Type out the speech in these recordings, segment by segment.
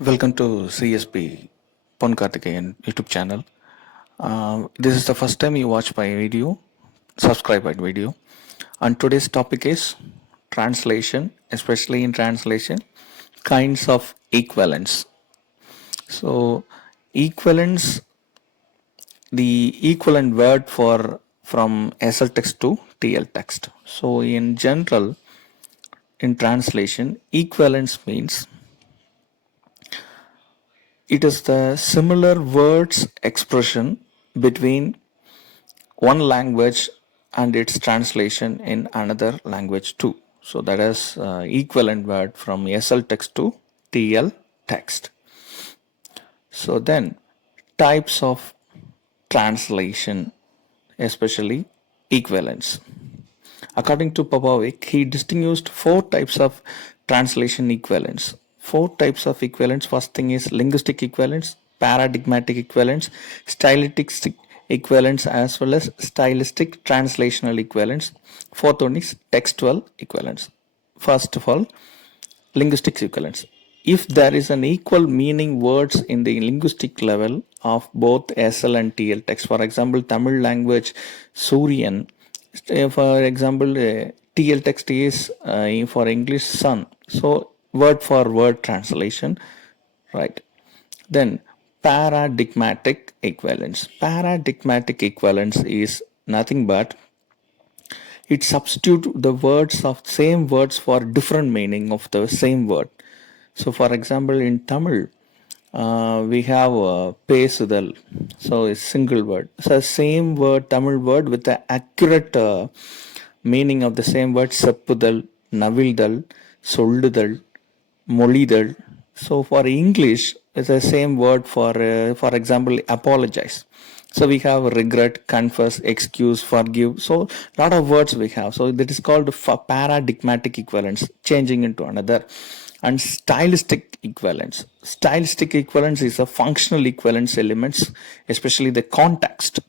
Welcome to CSPONKARTHIKEYAN YouTube channel. This is the first time you watch my video, subscribe my video. And today's topic is translation, especially in translation, kinds of equivalence. So, equivalence, the equivalent word for from SL text to TL text. So, in general, in translation, equivalence means it is the similar words expression between one language and its translation in another language too. So that is equivalent word from SL text to TL text. So then types of translation, especially equivalence. According to Popovic, he distinguished four types of translation equivalence. Four types of equivalence. First thing is linguistic equivalence, paradigmatic equivalence, stylistic equivalence, as well as stylistic translational equivalence. Fourth one is textual equivalence. First of all, linguistic equivalence. If there is an equal meaning words in the linguistic level of both SL and TL text, for example, Tamil language Surian, for example, TL text is for English sun. So word for word translation, right? Then paradigmatic equivalence. Paradigmatic equivalence is nothing but it substitute the words of same words for different meaning of the same word. So for example, in Tamil, we have pesudal, so a single word, so same word, Tamil word with the accurate meaning of the same word, seppudal, navildal, solludal, molidal. So for English, it's the same word for example, apologize. So we have regret, confess, excuse, forgive. So lot of words we have. So that is called paradigmatic equivalence, changing into another. And stylistic equivalence. Stylistic equivalence is a functional equivalence elements, especially the context.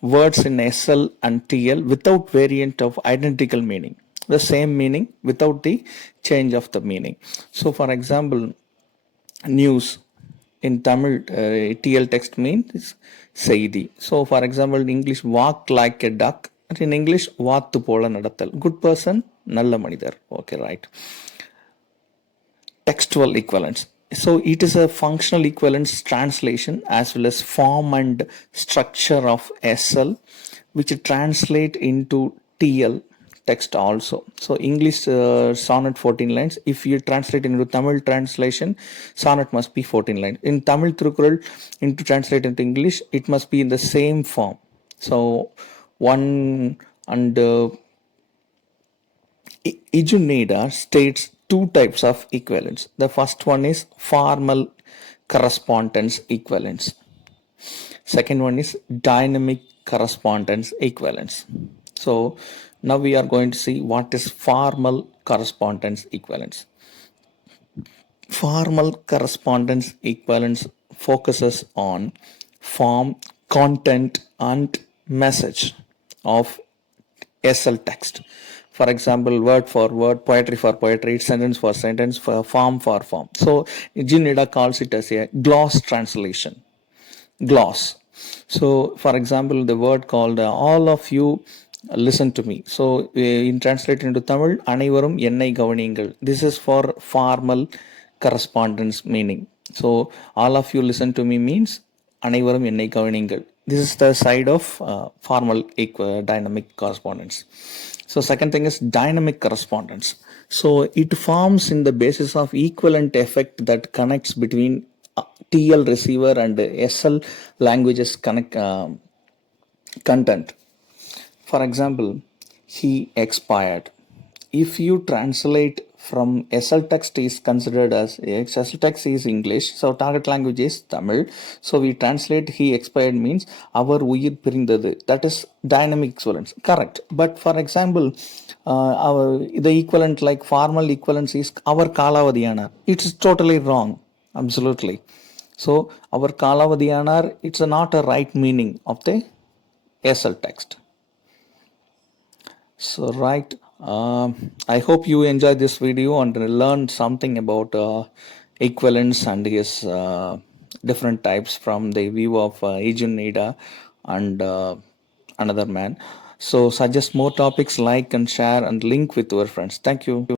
Words in SL and TL without variant of identical meaning. The same meaning without the change of the meaning. So for example, news in Tamil, TL text means Seidi. So for example, in English, walk like a duck. In English, vaathu pola nadathal. Good person, nalla manidar. Okay, right. Textual equivalence. So it is a functional equivalence translation as well as form and structure of SL, which translate into TL text also. So English sonnet 14 lines. If you translate into Tamil translation, sonnet must be 14 lines. In Tamil Thirukkural, into translate into English, it must be in the same form. So one and Ijuneda states two types of equivalence. The first one is formal correspondence equivalence. Second one is dynamic correspondence equivalence. So now we are going to see what is formal correspondence equivalence. Formal correspondence equivalence focuses on form, content, and message of SL text. For example, word for word, poetry for poetry, sentence for sentence, for form for form. So Jinida calls it as a gloss translation. Gloss. So for example, the word called all of you listen to me. So in translated into Tamil, அனைவரும் என்னை கவனியுங்கள். This is for formal correspondence meaning. So all of you listen to me means அனைவரும் என்னை கவனியுங்கள். This is the side of formal dynamic correspondence. So second thing is dynamic correspondence. So it forms in the basis of equivalent effect that connects between TL receiver and SL languages content. For example, he expired. If you translate from SL text is considered as SL text is English, so target language is Tamil. So we translate he expired means our uyir pirindadu. That is dynamic equivalence. Correct. But for example, the equivalent like formal equivalence is our kalavadiyanar. It's totally wrong. Absolutely. So our kalavadiyanar, it's not a right meaning of the SL text. So right, I hope you enjoyed this video and learned something about Equivalence and his different types from the view of Ejun Nida and another man. So suggest more topics, like and share and link with your friends. Thank you.